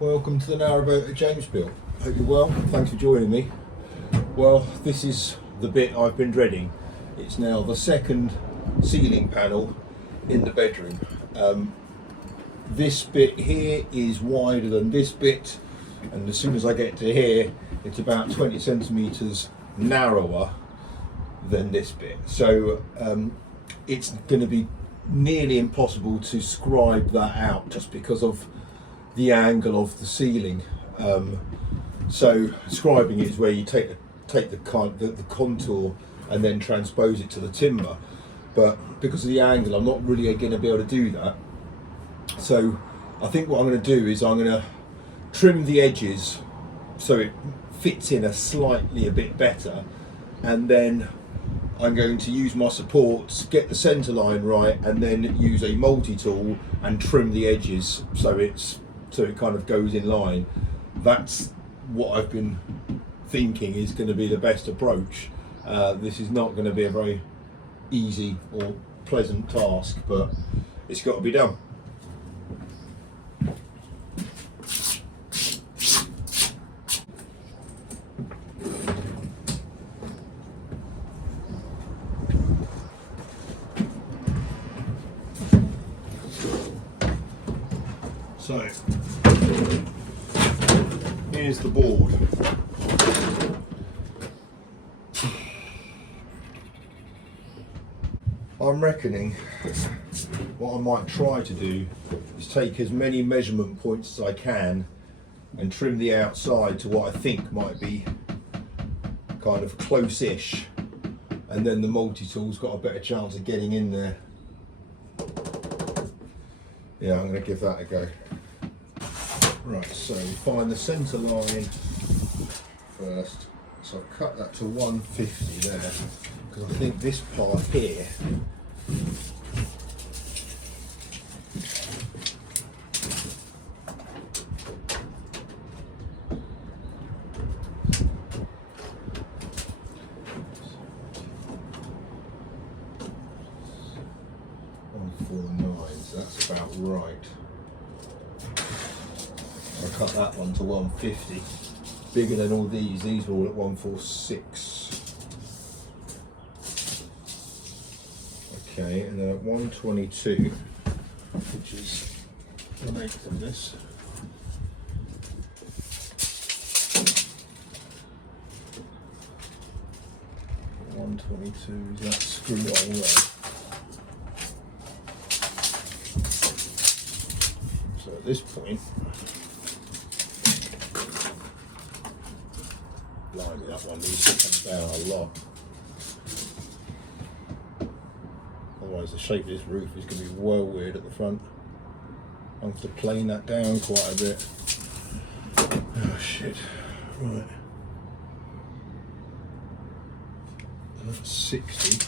Welcome to the Narrowboat at Jamesville. Hope you're well. Thanks for joining me. Well, this is the bit I've been dreading. It's now the second ceiling panel in the bedroom. This bit here is wider than this bit, and as soon as I get to here, it's about 20 centimetres narrower than this bit. So it's going to be nearly impossible to scribe that out just because of the angle of the ceiling. So scribing is where you take the contour and then transpose it to the timber, but because of the angle I'm not really going to be able to do that. So I think what I'm going to do is I'm going to trim the edges so it fits in a bit better, and then I'm going to use my supports, get the centre line right, and then use a multi-tool and trim the edges so it kind of goes in line. That's what I've been thinking is going to be the best approach. This is not going to be a very easy or pleasant task, but it's got to be done. So here's the board. I'm reckoning what I might try to do is take as many measurement points as I can and trim the outside to what I think might be kind of close-ish, and then the multi-tool's got a better chance of getting in there. Yeah, I'm going to give that a go. Right, so find the centre line first. So I've cut that to 150 there, because I think this part here so that's about right. I cut that one to 150, bigger than all these. These were all at 146. Okay, and then at 122, which is the length of this. .122 is that screw hole there. So at this point, blimey, that one needs to come down a lot. Otherwise the shape of this roof is going to be well weird at the front. I have to plane that down quite a bit. Oh shit, right. And that's 60.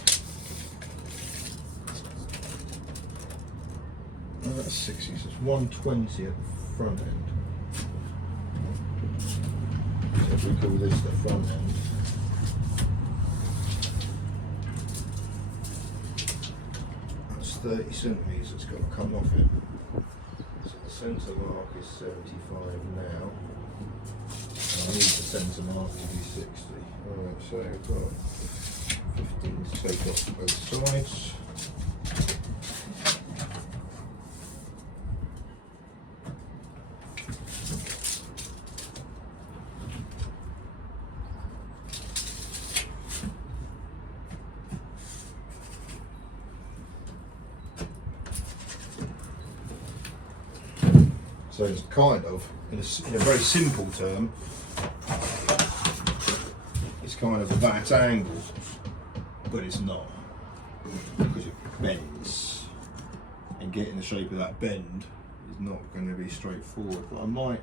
Oh, that's 60, so it's 120 at the front end. So if we call this the front end. That's 30 centimetres that's got to come off it. So the centre mark is 75 now. And I need the centre mark to be 60. Alright, so I've got 15 to take off both sides. So it's kind of, in a very simple term, it's kind of that angle, but it's not, because it bends, and getting the shape of that bend is not going to be straightforward. But I might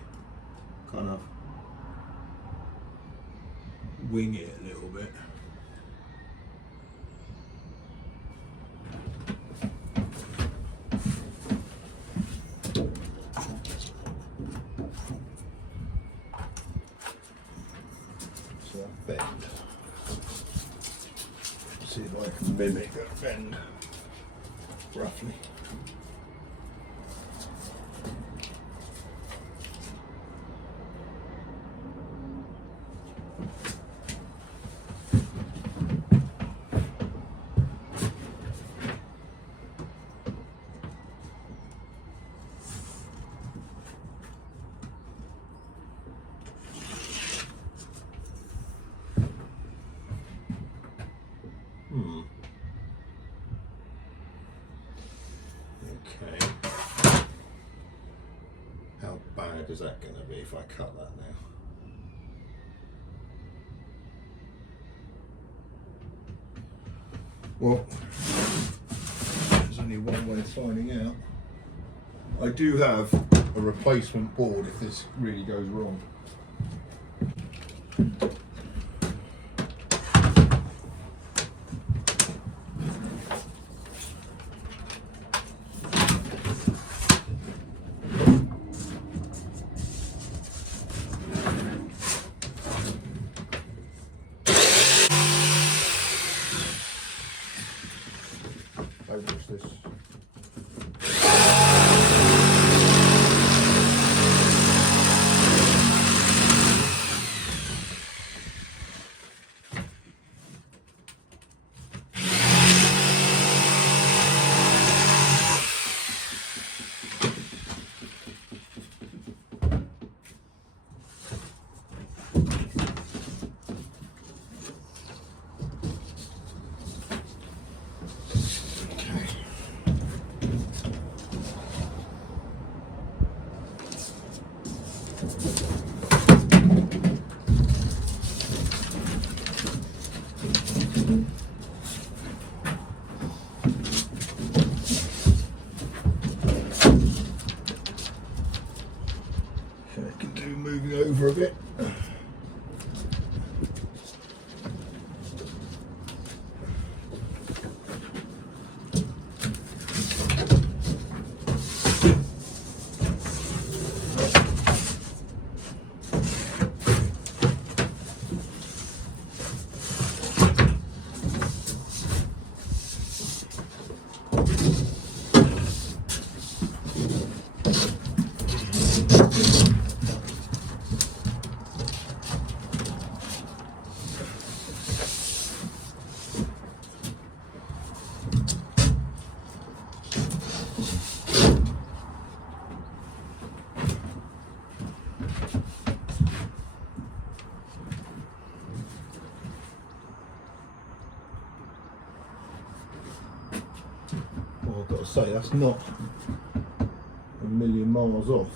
kind of wing it a little bit. Bend. See if I can mimic that bend roughly. bad is that going to be if I cut that now? Well, there's only one way of finding out. I do have a replacement board if this really goes wrong. What's this? Moving over a bit. Well, I've got to say, that's not a million miles off.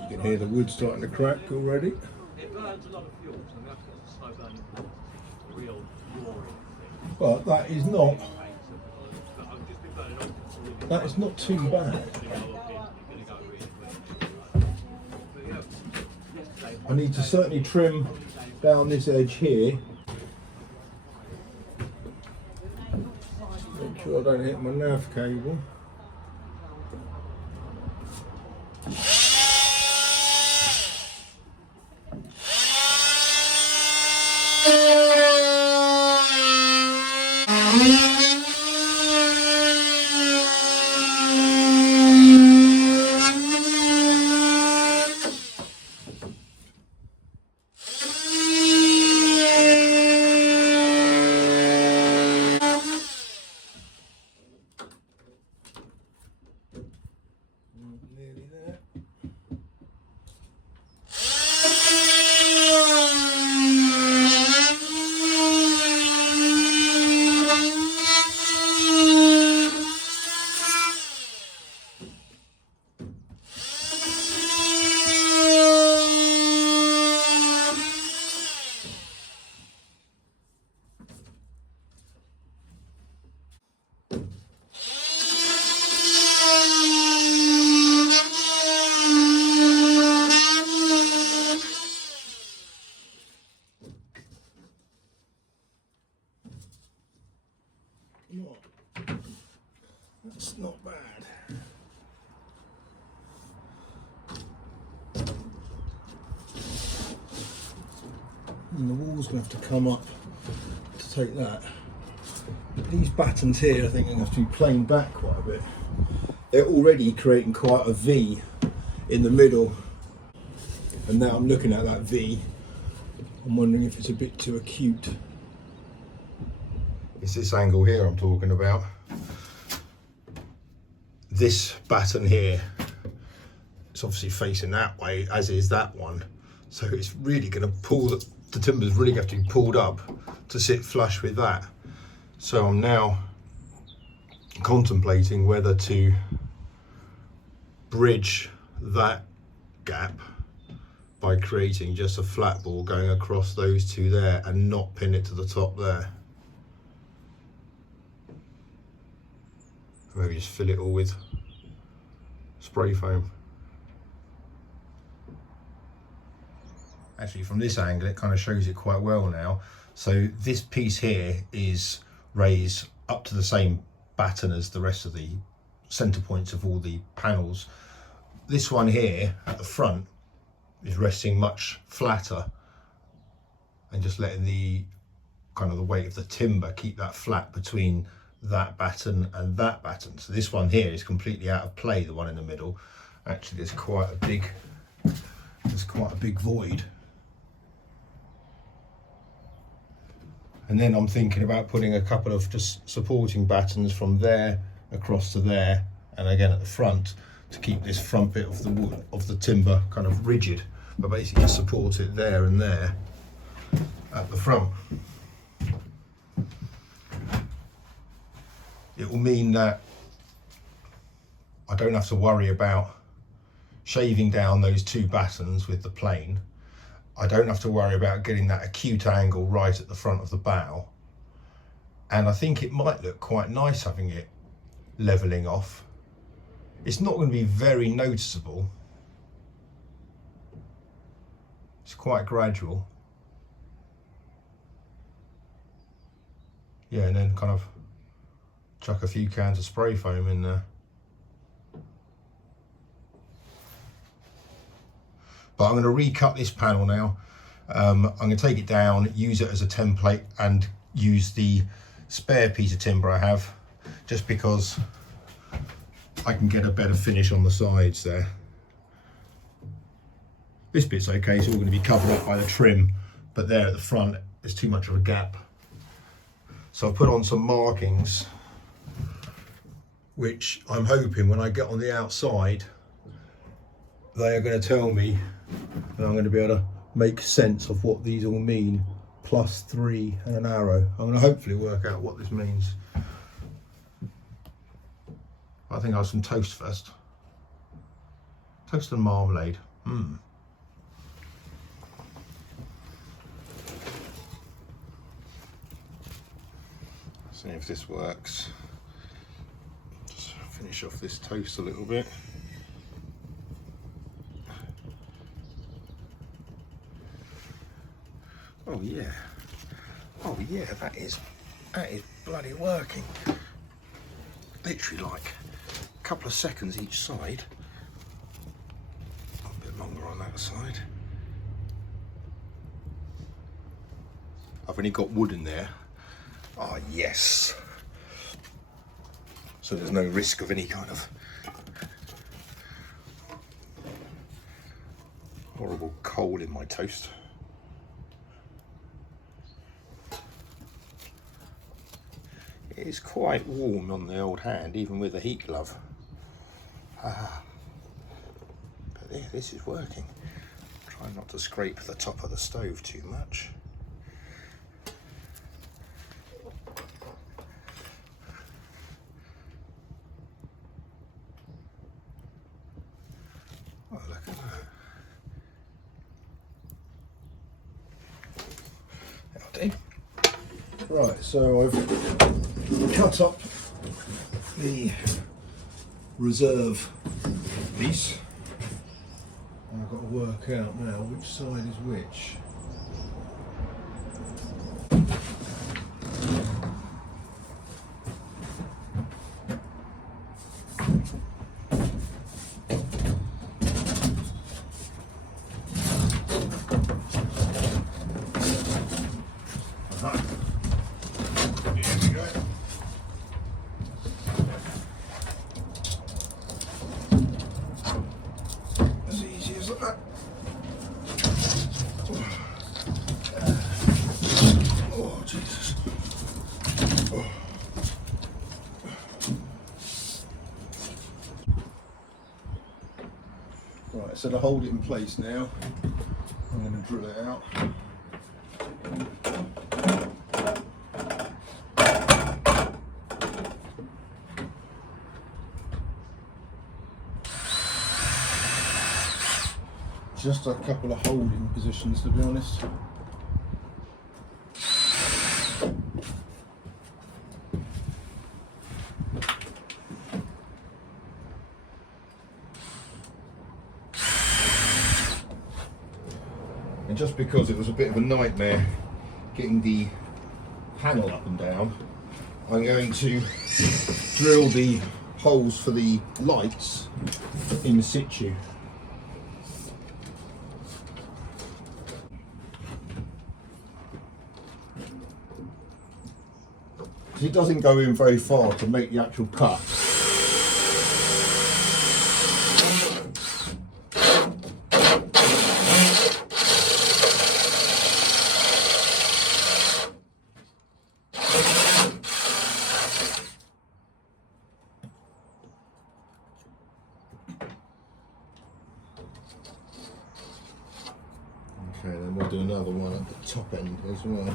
You can hear the wood starting to crack already. It burns a lot of fuel, so we have to get slow burning, real roaring. But that is not too bad. I need to certainly trim down this edge here. Make sure I don't hit my nav cable. Nearly there. That's not bad. And the wall's going to have to come up to take that. These battens here I think are going to have to be planed back quite a bit. They're already creating quite a V in the middle, and now I'm looking at that V, I'm wondering if it's a bit too acute. It's this angle here I'm talking about. This batten here, it's obviously facing that way, as is that one, so it's really going to pull, the timber's really going to have to be pulled up to sit flush with that. So I'm now contemplating whether to bridge that gap by creating just a flat ball going across those two there and not pin it to the top there. Maybe just fill it all with spray foam. Actually, from this angle it kind of shows it quite well now. So this piece here is raised up to the same batten as the rest of the center points of all the panels. This one here at the front is resting much flatter and just letting the kind of the weight of the timber keep that flat between that batten and that batten. So this one here is completely out of play, the one in the middle. Actually there's quite a big void. And then I'm thinking about putting a couple of just supporting battens from there across to there, and again at the front, to keep this front bit of the wood, of the timber, kind of rigid, but basically just support it there and there at the front. It will mean that I don't have to worry about shaving down those two battens with the plane. I don't have to worry about getting that acute angle right at the front of the bow. And I think it might look quite nice having it levelling off. It's not going to be very noticeable. It's quite gradual. Yeah, and then kind of chuck a few cans of spray foam in there. But I'm going to recut this panel now. I'm going to take it down, use it as a template, and use the spare piece of timber I have, just because I can get a better finish on the sides there. This bit's okay, it's all going to be covered up by the trim, but there at the front there's too much of a gap. So I've put on some markings, which I'm hoping when I get on the outside, they are going to tell me, and I'm going to be able to make sense of what these all mean. +3 and an arrow. I'm going to hopefully work out what this means. I think I'll have some toast first. Toast and marmalade. See if this works. Just finish off this toast a little bit. Oh yeah, oh yeah, that is bloody working. Literally like a couple of seconds each side. A bit longer on that side. I've only got wood in there. Oh yes. So there's no risk of any kind of horrible coal in my toast. It's quite warm on the old hand, even with a heat glove. But yeah, this is working. Try not to scrape the top of the stove too much. Oh, look at that. That'll do. Right, so I've cut up the reserve piece. I've got to work out now which side is which. Oh, Jesus. Right, so to hold it in place now, I'm going to drill it out. Just a couple of holding positions, to be honest. And just because it was a bit of a nightmare getting the panel up and down, I'm going to drill the holes for the lights in situ. It doesn't go in very far to make the actual cut. Okay, then we'll do another one at the top end as well.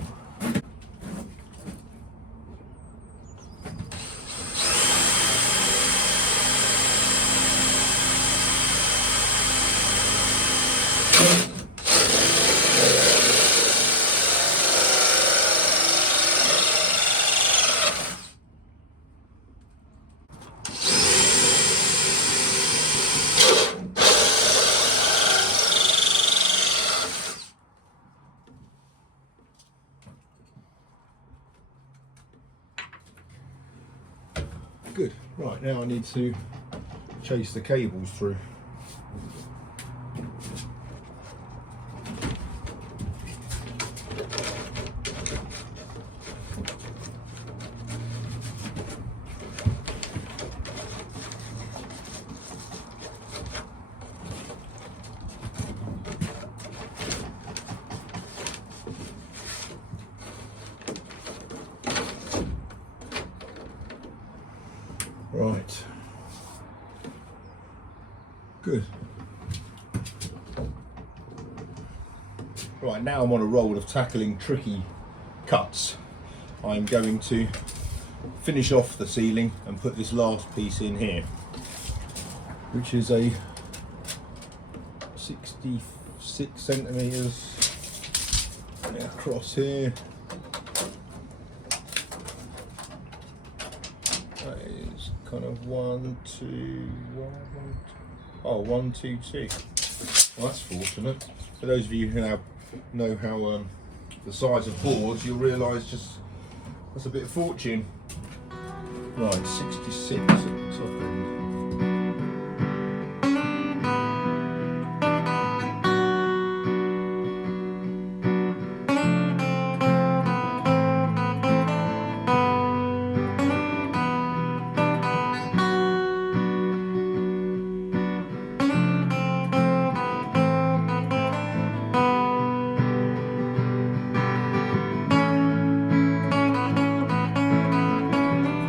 Good. Right, now I need to chase the cables through. Right. Good. Right, now I'm on a roll of tackling tricky cuts. I'm going to finish off the ceiling and put this last piece in here, which is a 66 centimeters across here. That is kind of 1, 2, 1, 2, 2. Well, that's fortunate. For those of you who know how the size of boards, you'll realise just that's a bit of fortune. Right, 66 at the top end.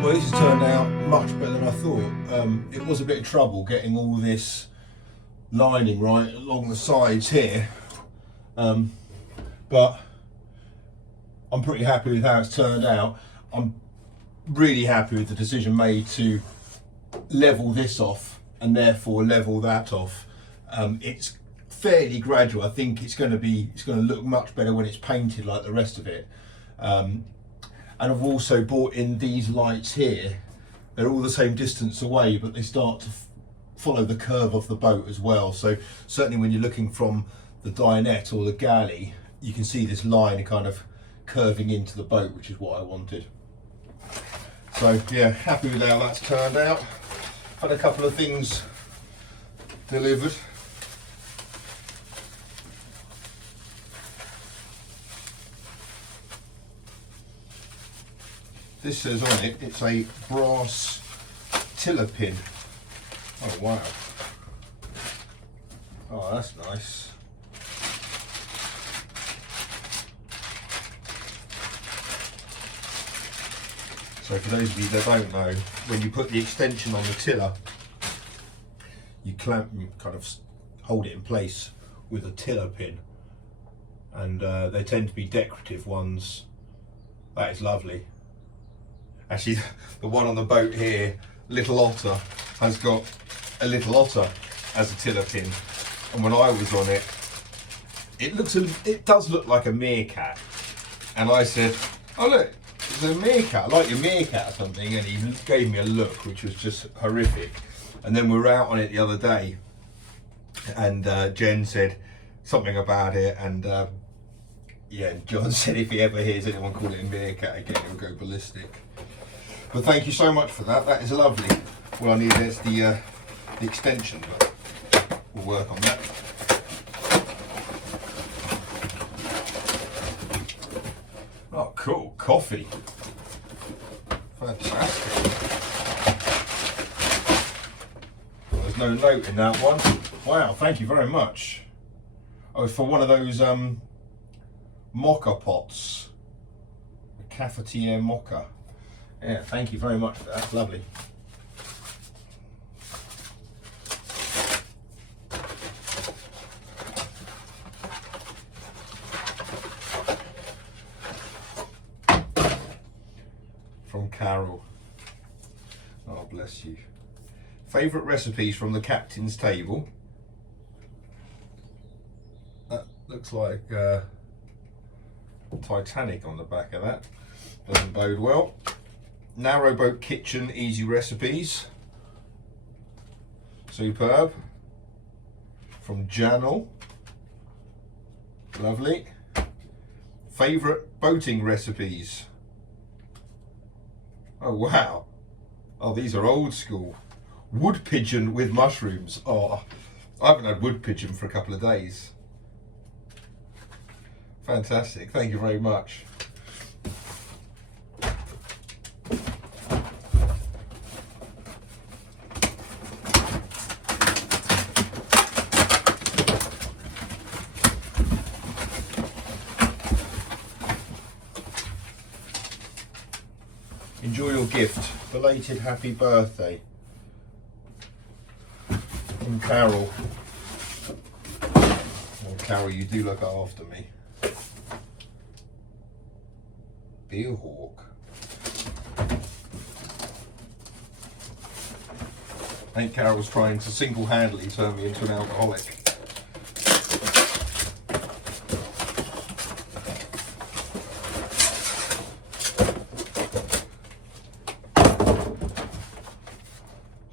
Well, this has turned out much better than I thought. It was a bit of trouble getting all this lining right along the sides here, but I'm pretty happy with how it's turned out. I'm really happy with the decision made to level this off and therefore level that off. It's fairly gradual. I think it's going to look much better when it's painted like the rest of it. And I've also brought in these lights here. They're all the same distance away, but they start to follow the curve of the boat as well. So certainly when you're looking from the dinette or the galley, you can see this line kind of curving into the boat, which is what I wanted. So yeah, happy with how that's turned out. Had a couple of things delivered. This says on it, it's a brass tiller pin. Oh wow. Oh, that's nice. So for those of you that don't know, when you put the extension on the tiller, you kind of hold it in place with a tiller pin, and they tend to be decorative ones. That is lovely. Actually, the one on the boat here, Little Otter, has got a little otter as a tiller pin, and when I was on it, it does look like a meerkat, and I said, oh look, it's a meerkat, I like your meerkat or something, and he gave me a look which was just horrific. And then we were out on it the other day, and Jen said something about it, and yeah, John said if he ever hears anyone call it a meerkat again, he'll go ballistic. But thank you so much for that. That is lovely. All I need is the extension, but we'll work on that. Oh, cool. Coffee. Fantastic. Well, there's no note in that one. Wow, thank you very much. Oh, for one of those mocha pots. A cafetiere mocha. Yeah, thank you very much for that. Lovely. From Carol. Oh, bless you. Favourite recipes from the captain's table. That looks like Titanic on the back of that. Doesn't bode well. Narrowboat kitchen easy recipes. Superb. From Janel. Lovely. Favourite boating recipes. Oh wow. Oh, these are old school. Wood pigeon with mushrooms. Oh, I haven't had wood pigeon for a couple of days. Fantastic. Thank you very much. Enjoy your gift. Belated happy birthday. From Carol. Well, Carol, you do look after me. Beer hawk. I think Carol's trying to single-handedly turn me into an alcoholic.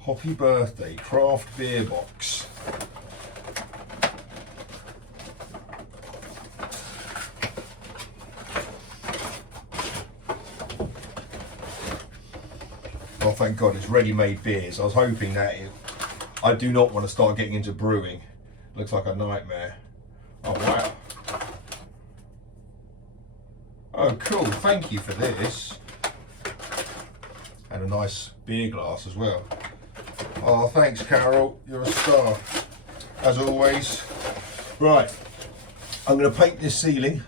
Happy birthday, craft beer box. Oh, thank God, it's ready-made beers. I was hoping that I do not want to start getting into brewing. Looks like a nightmare. Oh, wow. Oh, cool. Thank you for this. And a nice beer glass as well. Oh, thanks, Carol. You're a star, as always. Right, I'm going to paint this ceiling.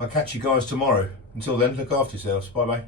I'll catch you guys tomorrow. Until then, look after yourselves. Bye-bye.